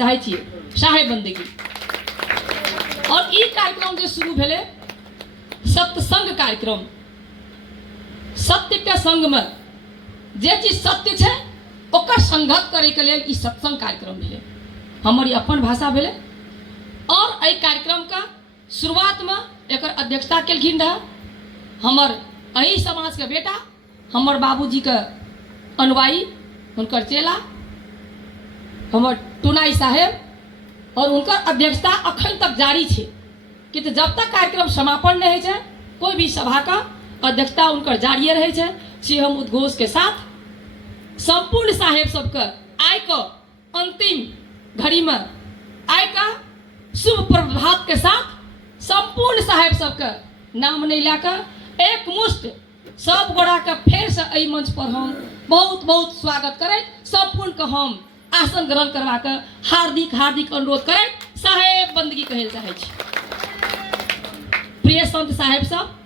चाहे छे साहेब बंदगी। और ई कार्यक्रम जो शुरू भेले सत्संग कार्यक्रम, सत्य के संग में जे चीज सत्य है ओकर संगत करे के लिए ई सत्संग कार्यक्रम भेले, हमारी अपन भाषा भेले। और एहि कार्यक्रम का शुरुआत में एक अध्यक्षता केलखिन रहे हमर अही समाज के बेटा, हमर बाबूजी के अनुयायी, उनकर चेला हमर टुनाई साहेब, और उनकर अध्यक्षता अखन तक जारी है कि जब तक कार्यक्रम समापन नहीं है कोई भी सभा का अध्यक्षता उनकर जारी रहे छे। से हम उद्घोष के साथ संपूर्ण साहेब सबके आय को अंतिम घड़ी में आय का शुभ प्रभात के साथ संपूर्ण साहेब सबके नाम नहीं लाकर एक मुश्त सब गोड़ा के फेर से एहि मंच पर हम बहुत बहुत स्वागत करें। संपूर्ण के हम आसन ग्रहण करवा के हार्दिक हार्दिक अनुरोध करें, साहेब बंदगी कहल चाहे छी। प्रिय संत साहेब सब,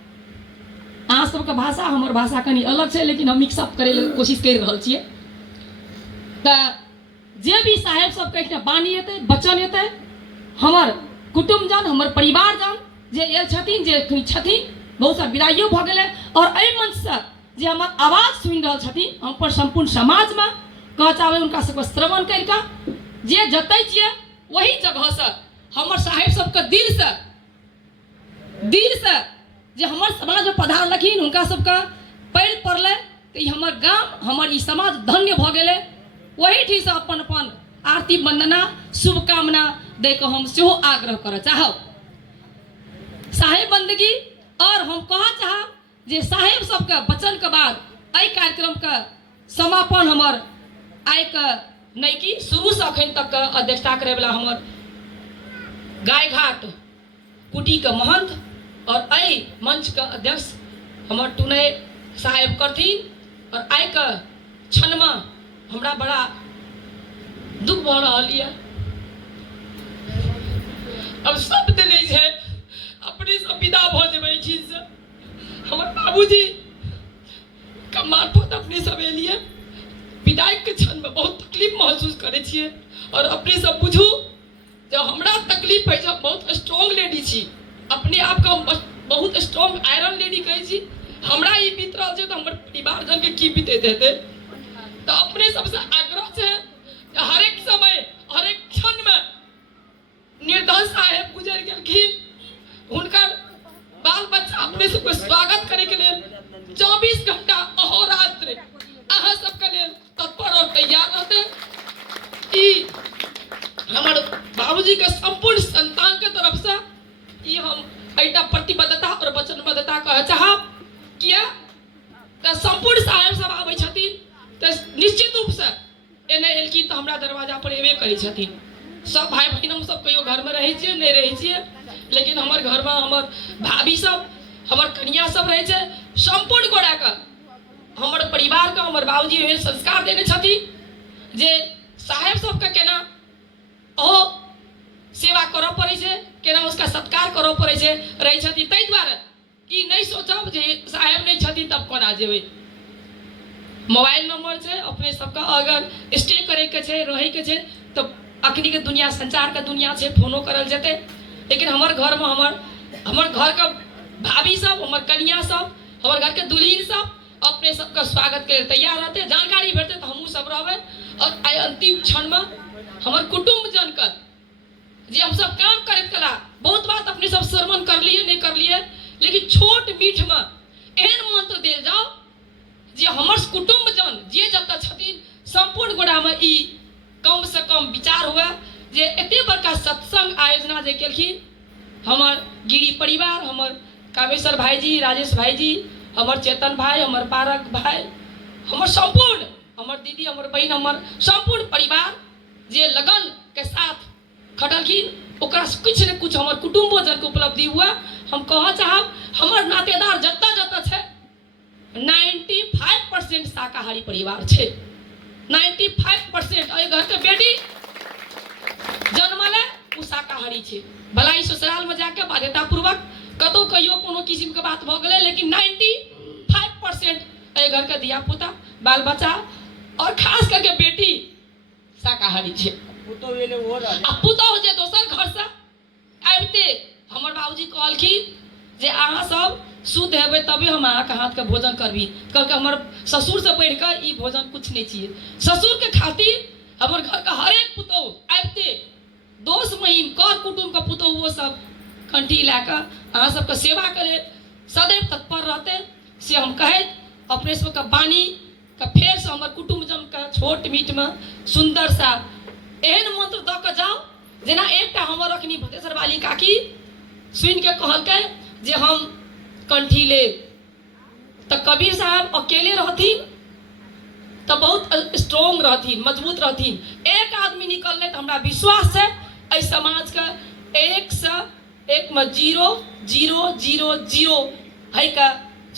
अहाँ सबके भाषा हमर भाषा कनी अलग है, लेकिन हम मिक्सअप करे ले कोशिश कर रहल छियै। जे भी साहेब सब के बानी हेतै, बचन हेतै, हमर कुटुम्बजन, हमर परिवारजन जे आयल छथिन, जे छथिन, बहुत सा विदाइयो भ गेलै। और एहि मंच से जे हमर आवाज सुनि रहल छथिन, हम पर संपूर्ण समाज में कह चाहबै उनका सबके श्रवण करके जे जतै छियै वही जगह से हमर साहेब सबके दिल से जे हमर समाज में पधारलखिन, उनका सबके पैर पड़लै तो ई हमर गाम, हमर ई समाज धन्य भ गेलै। वही ठीक से अपन अपन आरती वंदना शुभकामना दे के हम सेहो आग्रह करऽ चाहब साहेब बंदगी। और हम कह चाहब जे साहेब सबके वचन के बाद एहि कार्यक्रम का समापन हमर आय के नहीं कि शुरू से अखन तक के अध्यक्षता करे वाला हमर गायघाट कुटी के महंत और एहि मंच के अध्यक्ष हमर टुनय साहेब करथिन। और आय के क्षण में हमरा बड़ा दुख भ रहल है, अब शब्द नहीं है, अपने से विदा भ जेबै छी से। हमर बाबूजी के मार्फत अपने सब एलिए, विदाई के क्षण में बहुत तकलीफ महसूस करे छिए। और अपने सब बुझू जो हमरा तकलीफ है, जब बहुत स्ट्रॉन्ग लेडी छी, अपने आप का बहुत स्ट्रॉन्ग आयरन लेडी कहे छी। हमरा ई बीत रहल छै तो हमर परिवार जन के की बीतैत हेतै। तो अपने सबसे आग्रह है हर एक समय हर एक क्षण में निर्दोष साहेब गुजर गेलखिन, हुनकर बाल बच्चा अपने सबके स्वागत करे के लिए 24 घंटा अहोरात्र अहाँ सबके लिए तत्पर और तैयार रहते। ई हमर बाबूजी के संपूर्ण संतान के तरफ से ई हम एटा प्रतिबद्धता और वचनबद्धता कह चाहब। किया तो संपूर्ण साहेब सब आबै छथिन तो निश्चित रूप से एने एलखिन तो हमरा दरवाजा पर एबे करै छथिन। सब भाई बहन हम सब कहियो घर में रहे छियै नहीं रहे छियै, लेकिन हमर घर में हमर भाभी सब, हमर कन्या सब रहे छै। संपूर्ण गोड़ा का हमर परिवार का हमर बाबूजी एहन संस्कार देने छथिन जे साहेब सब के केना ओ सेवा करऽ पड़ै छै, केना उसका सत्कार करऽ पड़ै छै रहे छथिन। ताहि दुआरे कि नहीं सोचब जे साहेब नहीं छथिन तब कोना जेबै। मोबाइल नंबर छै अपने सबका, अगर स्टे करे के छै रहे के छै तो अखनी के दुनिया संचार का दुनिया छै, फोनो करल जेतै। लेकिन हमर घर में हमर घर का भाभी सब, हमर कन्या सब, हमर घर के दुल्हिन सब अपने सबका स्वागत के तैयार रहते। जानकारी भेटते तो हमहूँ सब रहबै। और आइ अंतिम क्षण में हमर कुटुम्ब जन के जे हम सब काम करत कला बहुत बात अपने सब श्रवण कर लिए नहीं कर लिए, लेकिन छोट मीठ में एहन मंत्र देल जाओ जे हमर कुटुम्ब जन जे जतऽ छथिन संपूर्ण गोड़ा में ई कम से कम विचार हुआ जे एते बड़का सत्संग आयोजना जे केलखिन हमर गिरी परिवार, हमर कामेश्वर भाईजी, राजेश भाईजी, हमर चेतन भाई, हमर पारक भाई, हमर संपूर्ण हमर दीदी, हमर बहन, हमर संपूर्ण परिवार जे लगन के साथ खटलखिन, ओकरा कुछ न कुछ हमर कुटुम्बो जन के उपलब्धि हुआ। हम कह चाहब हमर नातेदार जत्ता जत्ता छै 95% शाकाहारी परिवार छै। 95% एहि घर के बेटी जन्मले उ शाकाहारी छै। भलाई ससुराल में जाके बाध्यता पूर्वक कतौ कहियो कोनो किस्म के बात भ गेलै, लेकिन 95% एहि घर के धिया पुता बाल बच्चा और खास करके बेटी शाकाहारी छै। पुतो एले वो रह आ पुतहु जे दोसर घर से आबिते हमर बाबूजी कहलखिन जे अहाँ सब शुद्ध हेबै तभी हम अहाँके हाथके भोजन करबी। कहलकै हमर ससुर से बढ़ि कऽ ई भोजन कुछ नहीं चाहिए। ससुर के खातिर हमर घर का हरेक पुतहु आबिते दोस्त महिम कर कुटुम्ब के पुतहु वो सब कंठी लए कऽ अहाँ सबके सेवा करे सदैव तत्पर रहते से हम कहैत अपने सबके बानी के फेर से हमर कुटुम्ब जम के छोट मीट में सुंदर सा एहन मंत्र दऽ कऽ जाओ जेना एकटा हमर अखनी भतेसर वाली काकी सुनि के कहलकै जे हम कंठी ले। तो कबीर साहब अकेले रहथिन तो बहुत स्ट्रोंग रहथिन, मजबूत रहथिन। एक आदमी निकलले तो हमरा विश्वास है एहि समाज के 1 से 1 में 0 0 0 0 है का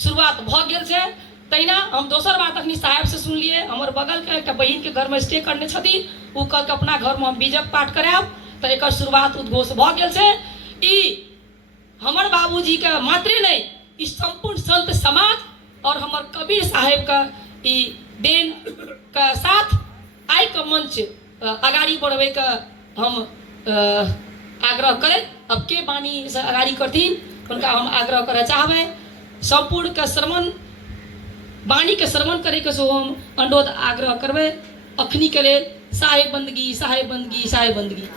शुरुआत भ गेल छै। तहिना हम दोसर बात अखनी साहब से सुनलिए हमर बगल के एक बहिन के घर में स्टे करने छथिन, उ कल के अपना घर में हम बीजक पाठ करायब तो एक शुरुआत उद्घोष भ गेल छै। ई हमर बाबूजी के मात्रे नहीं ई संपूर्ण संत समाज और हमर कबीर साहेब का ई देन का साथ आइ के मंच अगाड़ी बढ़वे का हम आग्रह करें। अब के बानी से अगाड़ी करथिन उनका हम आग्रह करे चाहबे संपूर्ण के श्रवण बाणी के श्रवण करे के सो हम अनुरोध आग्रह करबे। अखनी के लेल साहेब बंदगी साहेब बंदगी साहेब बंदगी।